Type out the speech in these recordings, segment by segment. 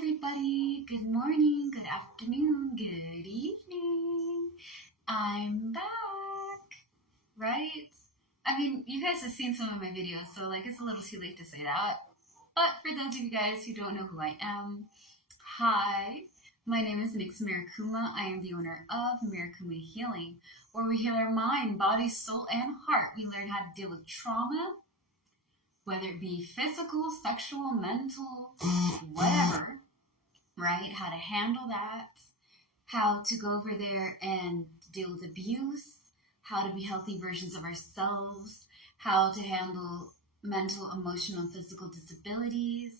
everybody. Good morning, good afternoon, good evening. I'm back, right? I mean, you guys have seen some of my videos, so it's a little too late to say that. But for those of you guys who don't know who I am, hi. My name is Nix Mirakuma. I am the owner of Mirakuma Healing, where we heal our mind, body, soul, and heart. We learn how to deal with trauma, whether it be physical, sexual, mental, whatever, right? How to handle that, how to go over there and deal with abuse, how to be healthy versions of ourselves, how to handle mental, emotional, and physical disabilities.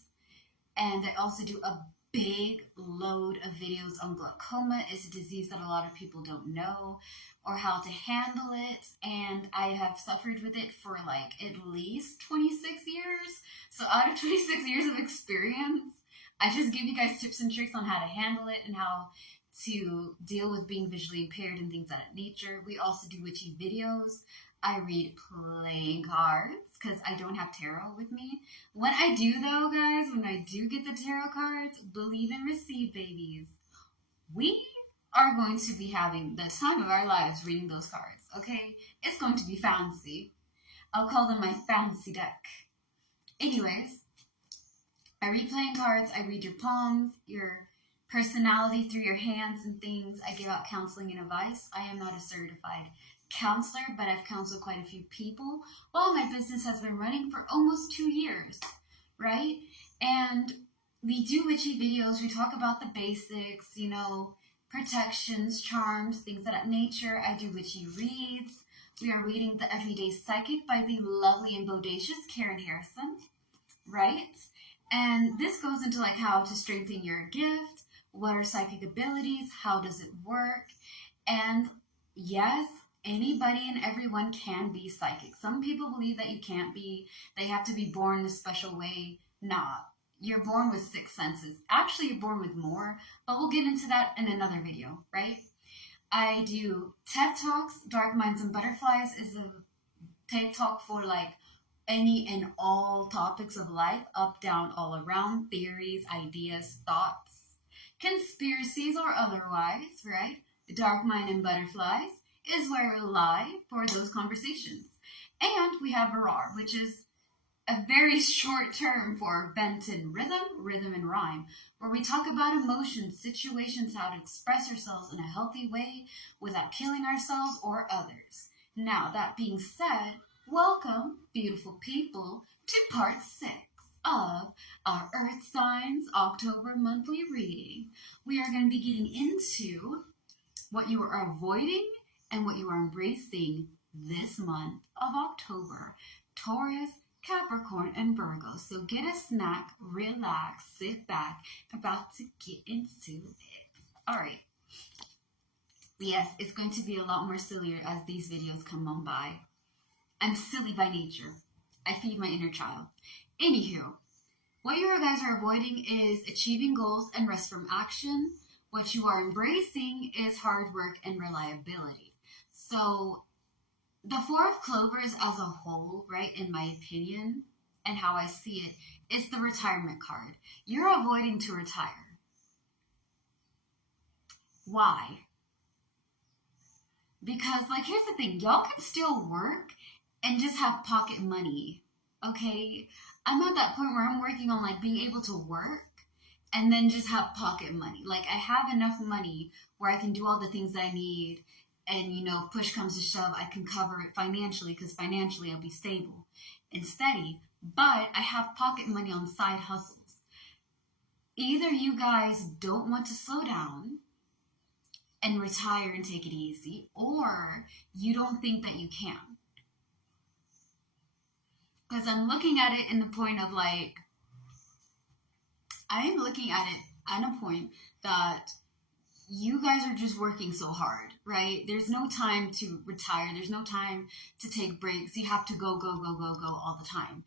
And I also do a big load of videos on glaucoma. It's a disease that a lot of people don't know or how to handle it, and I have suffered with it for at least 26 years. So out of 26 years of experience, I just give you guys tips and tricks on how to handle it and how to deal with being visually impaired and things of that nature. We also do witchy videos. I read playing cards because I don't have tarot with me. When I do though, guys, when I do get the tarot cards, believe and receive, babies. We are going to be having the time of our lives reading those cards, okay? It's going to be fancy. I'll call them my fancy deck. Anyways, I read playing cards, I read your palms, your personality through your hands and things. I give out counseling and advice. I am not a certified counselor, but I've counseled quite a few people. Well, my business has been running for almost 2 years, right? And we do witchy videos. We talk about the basics, protections, charms, things of that nature. I do witchy reads. We are reading The Everyday Psychic by the lovely and bodacious Karen Harrison, right? And this goes into how to strengthen your gift, what are psychic abilities, how does it work, and yes, anybody and everyone can be psychic. Some people believe that you can't be, they have to be born a special way. Nah, you're born with 6 senses. Actually, you're born with more, but we'll get into that in another video, right? I do TED Talks. Dark Minds and Butterflies is a TED Talk for any and all topics of life, up, down, all around, theories, ideas, thoughts, conspiracies, or otherwise, right? Dark Mind and Butterflies is where I lie for those conversations. And we have Virar, which is a very short term for Benton Rhythm and Rhyme, where we talk about emotions, situations, how to express ourselves in a healthy way without killing ourselves or others. Now, that being said, welcome, beautiful people, to part 6 of our Earth Signs October monthly reading. We are going to be getting into what you are avoiding and what you are embracing this month of October. Taurus, Capricorn, and Virgo. So get a snack, relax, sit back, about to get into it. All right. Yes, it's going to be a lot more sillier as these videos come on by. I'm silly by nature. I feed my inner child. Anywho, what you guys are avoiding is achieving goals and rest from action. What you are embracing is hard work and reliability. So the Four of Clovers as a whole, right, in my opinion, and how I see it, is the retirement card. You're avoiding to retire. Why? Because, here's the thing. Y'all can still work and just have pocket money, okay? I'm at that point where I'm working on, being able to work and then just have pocket money. I have enough money where I can do all the things that I need, and, push comes to shove, I can cover it financially, because financially I'll be stable and steady. But I have pocket money on side hustles. Either you guys don't want to slow down and retire and take it easy, or you don't think that you can. Because I'm looking at it in the point of I am looking at it at a point that you guys are just working so hard, right? There's no time to retire. There's no time to take breaks. You have to go all the time.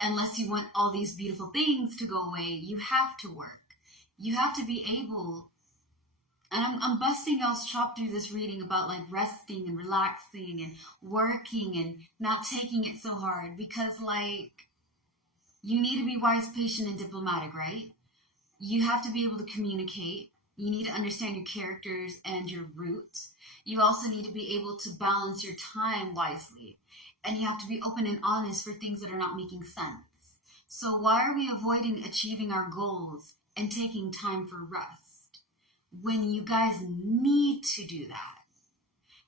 Unless you want all these beautiful things to go away, you have to work. You have to be able, and I'm busting y'all's chop through this reading about resting and relaxing and working and not taking it so hard, because you need to be wise, patient, and diplomatic, right? You have to be able to communicate. You need to understand your characters and your roots. You also need to be able to balance your time wisely. And you have to be open and honest for things that are not making sense. So why are we avoiding achieving our goals and taking time for rest when you guys need to do that?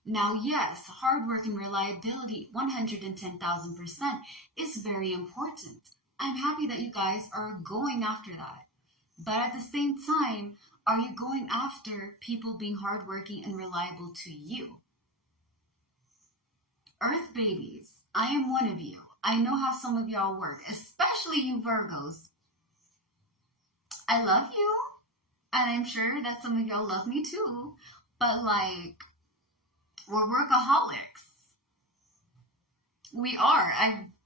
Now, yes, hard work and reliability, 110,000%, is very important. I'm happy that you guys are going after that. But at the same time, are you going after people being hardworking and reliable to you? Earth babies, I am one of you. I know how some of y'all work, especially you Virgos. I love you, and I'm sure that some of y'all love me too, but like, we're workaholics. We are.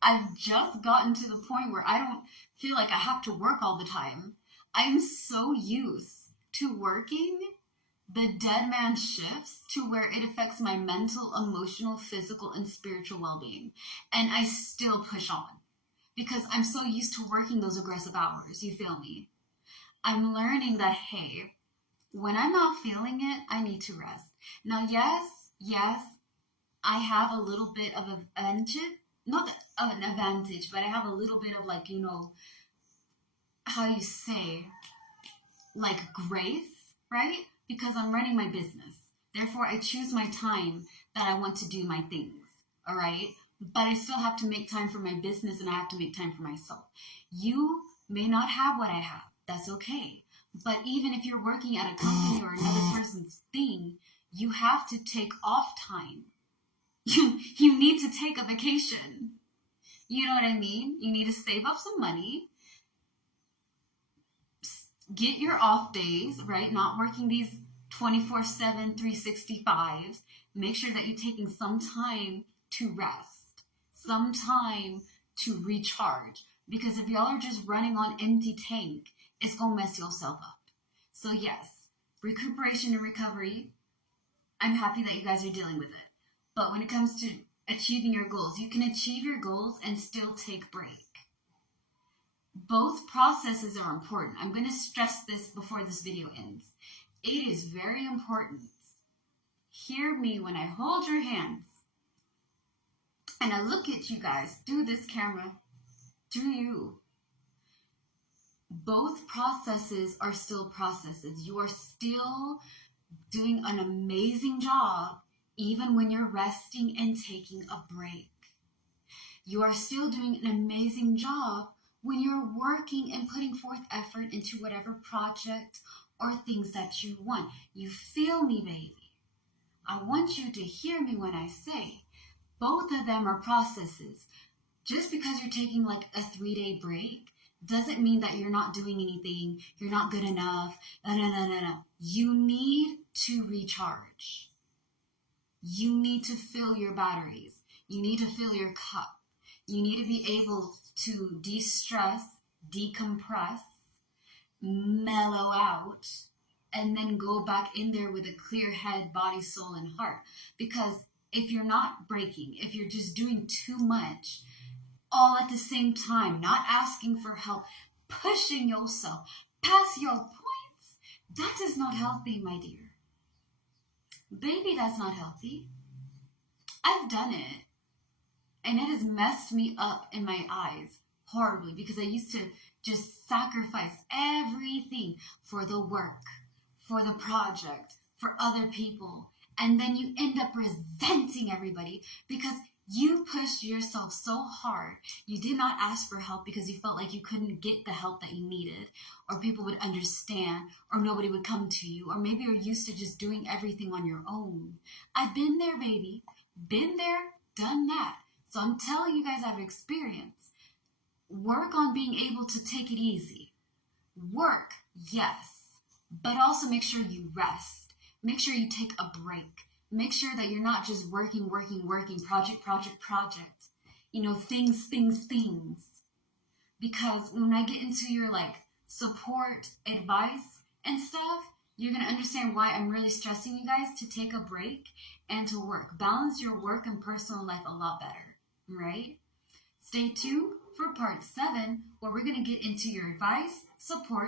I've just gotten to the point where I don't feel like I have to work all the time. I'm so used to working the dead man shifts to where it affects my mental, emotional, physical, and spiritual well-being. And I still push on because I'm so used to working those aggressive hours. You feel me? I'm learning that, hey, when I'm not feeling it, I need to rest. Now, yes, I have a little bit of advantage, not an advantage, but I have a little bit of like, how you say, like grace, right? Because I'm running my business. Therefore, I choose my time that I want to do my things, all right? But I still have to make time for my business and I have to make time for myself. You may not have what I have. That's okay. But even if you're working at a company or another person's thing, you have to take off time. You need to take a vacation. You know what I mean? You need to save up some money. Get your off days, right? Not working these 24/7, 365s. Make sure that you're taking some time to rest, some time to recharge. Because if y'all are just running on empty tank, it's going to mess yourself up. So yes, recuperation and recovery, I'm happy that you guys are dealing with it. But when it comes to achieving your goals, you can achieve your goals and still take break. Both processes are important. I'm going to stress this before this video ends. It is very important. Hear me when I hold your hands and I look at you guys through this camera, through you. Both processes are still processes. You are still doing an amazing job even when you're resting and taking a break. You are still doing an amazing job when you're working and putting forth effort into whatever project or things that you want. You feel me, baby? I want you to hear me when I say both of them are processes. Just because you're taking like a 3-day break doesn't mean that you're not doing anything, you're not good enough. No. You need to recharge. You need to fill your batteries. You need to fill your cup. You need to be able to de-stress, decompress, mellow out, and then go back in there with a clear head, body, soul, and heart. Because if you're not breaking, if you're just doing too much, all at the same time, not asking for help, pushing yourself past your points, that is not healthy, my dear. Baby, that's not healthy. I've done it. And it has messed me up in my eyes horribly because I used to just sacrifice everything for the work, for the project, for other people. And then you end up resenting everybody because you pushed yourself so hard. You did not ask for help because you felt like you couldn't get the help that you needed, or people would understand, or nobody would come to you, or maybe you're used to just doing everything on your own. I've been there, baby. Been there, done that. So I'm telling you guys out of experience, work on being able to take it easy. Work, yes, but also make sure you rest. Make sure you take a break. Make sure that you're not just working, project. Things. Because when I get into your support, advice, and stuff, you're going to understand why I'm really stressing you guys to take a break and to work. Balance your work and personal life a lot better, right? Stay tuned for part 7, where we're going to get into your advice, support,